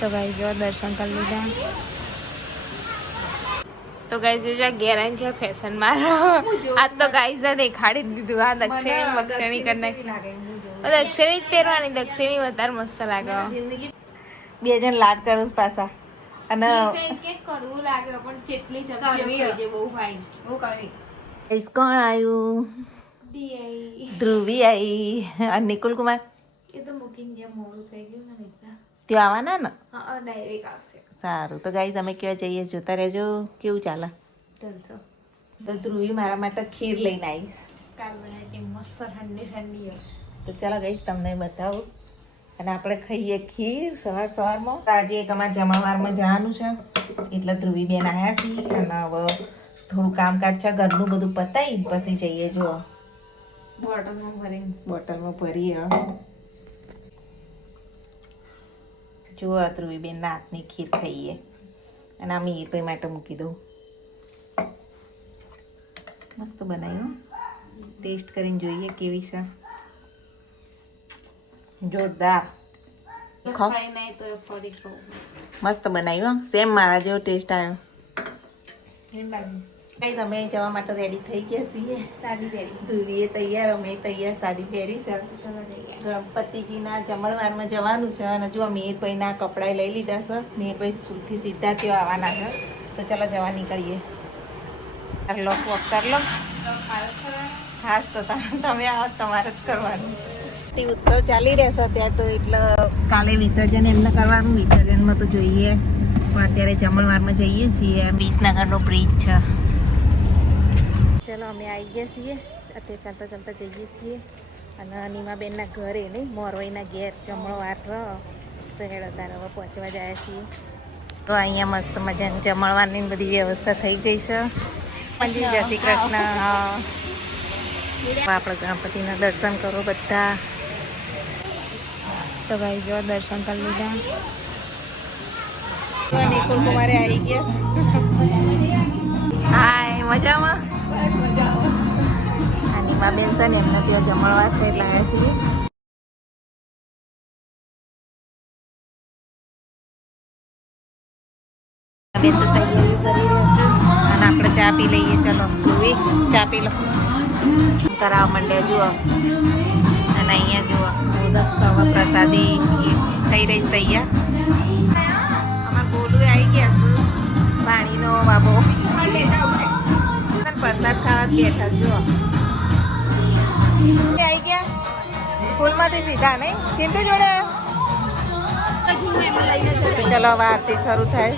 તો ગાઈસ જો દર્શન કરી લીધા. તો ગાઈસ જો ઘેર આવીને છે ફેશન મારો. આજ તો ગાઈસ દેખાડી દીધું. આ દક્ષિણી બક્ષિણી કરી નાખી. દક્ષિણી જ પહેરવાની. દક્ષિણી વધારે મસ્ત લાગે. બે જણ લાડ કરો પાછા અને કડવું લાગે પણ જેટલી જગ્યા બહુ ફાઈન. કોણ આવ્યું? ધ્રુવી આવી અને નિકુલ કુમાર એ તો મૂકીને જેમ મોડું થઈ ગયું ને એટલે ત્યાં આવવાના ને. હા ડાયરેક્ટ આવશે. સારું તો ગાઈઝ અમે કેવા જઈએ જોતા રહેજો કેવું ચાલે. ચાલશો. તો ધ્રુવી મારા માટે ખીર લઈને આવીશ. કાર્બોનેટિંગ મસ્ત ઠંડી ઠંડી. તો ચાલો ગાઈઝ તમને બતાવું અને આપણે ખાઈએ ખીર સવારમાં. આજે એક અમારા જમણવારમાં જવાનું છે એટલે ધ્રુવી બેન આવ્યા છીએ અને હવે થોડું કામકાજ છે ઘરનું બધું પતાવી પછી જઈએ. જો બોટલમાં ભરીએ. જો ધ્રુવી બેન નાતની ખીર ખાઈએ અને આ મીરભાઈ માટે મૂકી દઉં. મસ્ત બનાવ્યું. ટેસ્ટ કરીને જોઈએ કેવી છે. જોરદાર. મસ્ત બનાવ્યું. સેમ મારા જેવો ટેસ્ટ આવ્યો. ગાઈઝ અમે જવા માટે રેડી થઈ ગયા છીએ. સાડી પહેરી. ધ્રુવીએ તૈયાર, અમે તૈયાર. સાડી પહેરી છે. ગણપતિજીના જમણવારમાં જવાનું છે અને જો મેહરભાઈના કપડાં લઈ લીધા છે. મેહરભાઈ સ્કૂલથી સીધા ત્યાં આવવાના છે. તો ચાલો જવા નીકળીએ. લોક વોક કર લો. ખાસ તો તમે આવો તમારે જ કરવાનું. ઉત્સવ ચાલી રહેશે ત્યાં તો એટલે કાલે વિસર્જન એમને કરવાનું. વિસર્જનમાં તો જોઈએ પણ અત્યારે જમણવારમાં જઈએ છીએ. વિસનગરનો બ્રિજ છે. ચલો અમે આવી ગયા છીએ. અત્યારે ચાલતા ચાલતા જઈએ છીએ અને નીમાબેનના ઘરે નહીં મોરવાઈના ઘેર જમણવાર તો હેડો તારા હવે પહોંચવા જાય છીએ. તો અહીંયા મસ્ત મજાની જમણવારની બધી વ્યવસ્થા થઈ ગઈ છે. મંજી જય શ્રી કૃષ્ણ. આપણે ગણપતિના દર્શન કરો બધા. તો ગાઈ જો દર્શન કરી લીધા. નિકુલ કુમારે આવી ગયા. હાય મજામાં. નીમાબેન છે ને એમને ત્યાં જમણવાર છે એટલે આવ્યા છીએ. બેન તો તૈયારી કરી રહેશે અને આપણે ચા પી લઈએ. ચલો ધ્રુવી ચા પી લો. કરાવવા માંડ્યા જુઓ અને અહીંયા જુઓ મોદક ખાવા પ્રસાદી થઈ રહી તૈયાર. અમારે બોલું આવી ગયા છે. પાણીનો બાબો પ્રસાદ ખાવા બેઠા જુઓ. આવી ગયા સ્કૂલમાંથી સીધા નહીં ચિંટુ જોડે. ચલો હવે આરતી શરૂ થાય.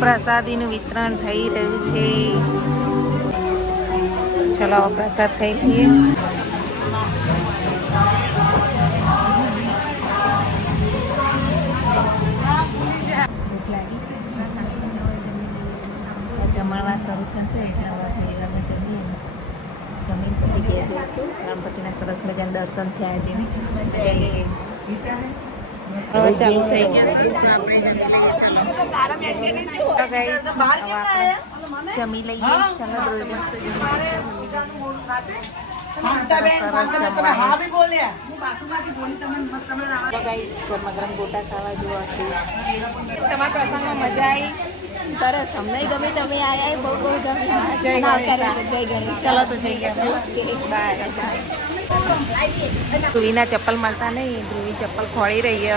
પ્રસાદીનું વિતરણ થઈ રહ્યું છે. ચલો પ્રસાદ થઈ લઈએ. જમણવાર શરૂ થશે એટલે હવે થોડી વારમાં જમીએ. જમીન પછી ઘેર જઈશું. ગણપતિના સરસ મજાના દર્શન થયા છે. હવે ચાલુ થઈ ગયું છે. જમી લઈએ. ચાલો મસ્ત ગરમા ગરમ ગોટા ખાવા જોવા છે. તમારા પ્રસંગમાં મજા આવી. સરસ અમને ગમે તમે આયા બહુ બહુ ગમે. જય ગણેશ. ચલો તો જઈ ગયા. બાય. ધ્રુવીના ચપ્પલ મળતા નહીં. ધ્રુવી ચપ્પલ ખોળી રહી.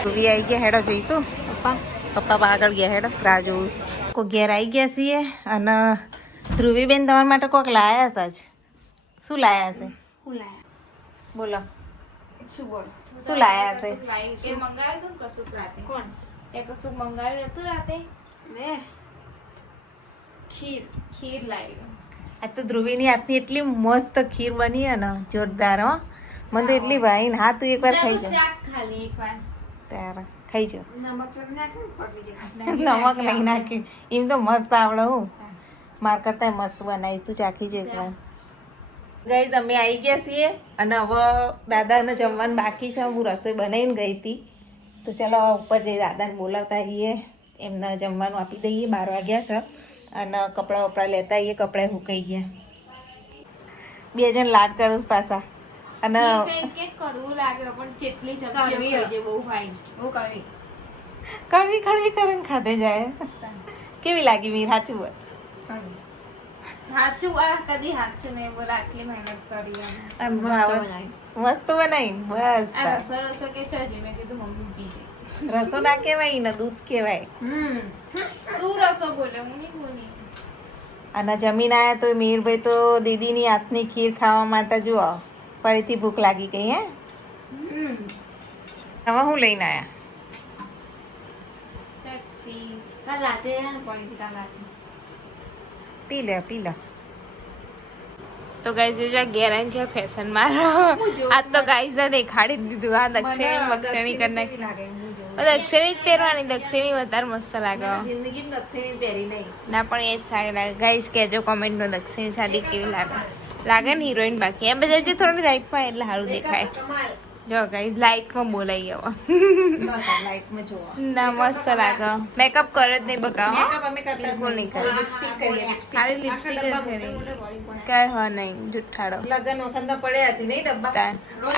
ધ્રુવી આવી ગયા. હેડો જઈશું. પપ્પા આગળ ગયા. હેડો રાજુ કોઈ ઘેર આવી ગયા છીએ. અને ધ્રુવી બેન તમારા માટે કોઈક લાયા છે આજ. શું લાયા છે? બોલો શું લાયા છે? ખીર લાવી. આ તો ધ્રુવીની હાથની એટલી મસ્ત ખીર બની હે ને જોરદાર. હો મને તો એટલી ભાઈ હા તું એકવાર ખાઈ જા. ખાલી એકવાર ત્યારે ખાઈ જાઓ. નમક નહીં નાખ્યું. એમ તો મસ્ત આવડે. હું માર કરતા મસ્ત બનાવીશ. તું ચાખી જો એકવાર. ગાઈઝ અમે આવી ગયા છીએ અને હવે દાદાને જમવાનું બાકી છે. હું રસોઈ બનાવીને ગઈ હતી તો ચાલો ઉપર જઈ દાદાને બોલાવતા આવીએ. એમને જમવાનું આપી દઈએ. 12 વાગ્યા છે અને કપડાં વપડા લેતા આવીએ. કપડાં સુકાઈ ગયા. 2 જણ લાડ કરું પાછા. અને કડવું લાગે પણ જેટલી જગ્યાએ બહુ ફાઈન. કડવી કરીને ખાધે જાય. કેવી લાગી મીર? સાચું બોલ. સાચું આ કદી સાચું નહીં બોલા. આટલી મહેનત કરી મસ્ત બનાવી. બસ રસો કે ચાજી મેં કીધું મમ્મી પી રસો ના કહેવાય ને દૂધ કહેવાય. તું રસો બોલે હું નહીં બોલી. અને જમીન આયા તો મીરભાઈ તો દીદીની હાથની ખીર ખાવા માટે જુઓ ફરીથી ભૂખ લાગી ગઈ. હે હવે હું લઈને આયા? પેપ્સી. કાલ રાતે પાણી કાલ રાતે પી લે. તો ગાઈઝ જો ઘેર આવીને છે ફેશન મારો. આજ તો ગાઈઝ દેખાડી દીધું. આ દક્ષિણી બક્ષિણી કરી નાખી. દક્ષિણી જ પહેરવાની. દક્ષિણી વધારે મસ્ત લાગે. જિંદગીમાં દક્ષિણી પહેરી નહીં. ના પણ એ જ સારી લાગે. ગાઈઝ કહેજો કોમેન્ટમાં દક્ષિણી સાડી કેવી લાગે. લાગે ને હિરોઈન બાકી એમ બધા જે થોડી લાઈટમાં એટલે સારું દેખાય. જો ગાઈઝ લાઈટમાં બોલાઈ ગયો. લાઈટમાં જોવો. ના મસ્ત લાગે. મેકઅપ કરે જ નહીં બકાવો. બિલકુલ નહીં કરે. ખાલી લિપસ્ટિક જ કરી. કઈ હા નહીં જુઠ્ઠાડો. લગન વખત પડ્યા હતી નહીં ડબ્બા.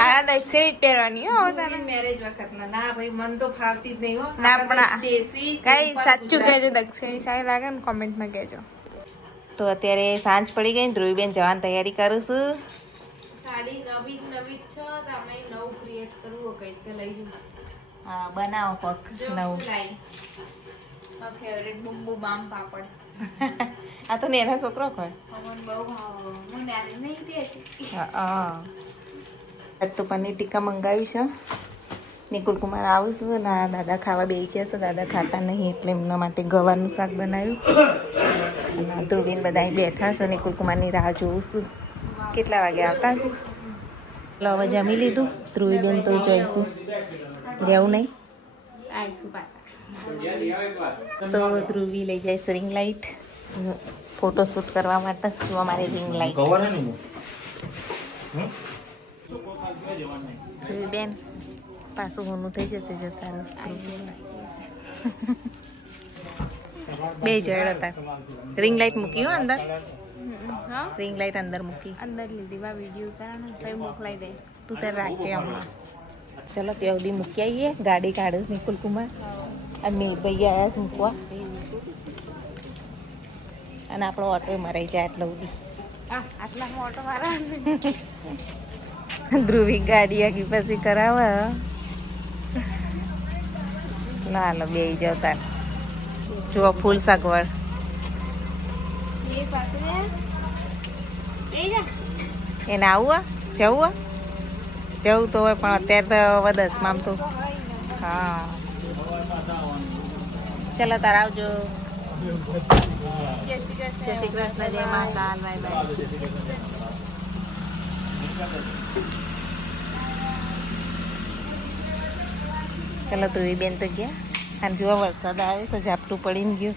આ દક્ષિણી જ પહેરવાની હો તને. મેરેજ વખત ના ભાઈ મન તો ફાવતી જ નહીં. હો ના પણ દેશી કઈ સાચું કહેજો. દક્ષિણી સારી લાગે ને કોમેન્ટમાં કહેજો. તો અત્યારે સાંજ પડી ગઈ. ધ્રુવીબેન જવાની તૈયારી કરું છું. સાડી નવી છો તમે નવું ક્રિએટ કરવું કઈ કે લઈ જજો. હા બનાવો કોક નવું. ફેવરેટ બુમ્બુ બામ પાપડ. આ તો નેના છોકરો હોય. મને બહુ ભાવ. હું નાની નહીં હતી. હા તો પનીર ટીકા મંગાવ્યું છે. નિકુલ કુમાર આવું છું ને દાદા ખાવા બેસી ગયા છે. દાદા ખાતા નહીં એટલે એમના માટે ગવારનું શાક બનાવ્યું. અને ધ્રુવીને બધા બેઠા છે. નિકુલ કુમારની રાહ જોઉં છું. કેટલા વાગે આવતા હશે? એટલે હવે જમી લીધું. ધ્રુવીબેન તો જોઈશું રહેવું નહીં. આવીશું પાછા. તો ધ્રુવી લઈ જાય રિંગ લાઇટ ફોટો શૂટ કરવા માટે. જો અમારી રિંગ લાઇટ ધ્રુવીબેન પાછું હોનું થઈ જશે જતા રસ્તો. બે જણ હતા. રિંગ લાઇટ મૂકી હો અંદર. રિંગ લાઇટ અંદર મૂકી. અંદર લીધી વા વિડીયો કરવાનો પછી મોકલાઈ દે. તું તાર રાખજે હમણાં. ચલો ત્યાં સુધી મૂકી આવીએ. ગાડી કાઢે નિકુલ કુમાર અને મીરભાઈ આવ્યા છે મૂકવા. અને આપણો ઓટો મરાઈ જાય આટલો સુધી. આટલા ઓટો મારા. ધ્રુવી ગાડી આગી પછી કરાવે. લાલો બે જાવ તાર. જો ફૂલ સગવડ. એને આવું જવું જવું તો હોય પણ અત્યારે તો દસમામ તો હા ચલો તાર આવજો. જય શ્રી કૃષ્ણ. જય શ્રી કૃષ્ણ. જય મહાકાલ. Bye bye. ચલો ધ્રુવી બેન તો ગયા અને જોવા વરસાદ આવે છે ઝાપટું પડીને ગયું.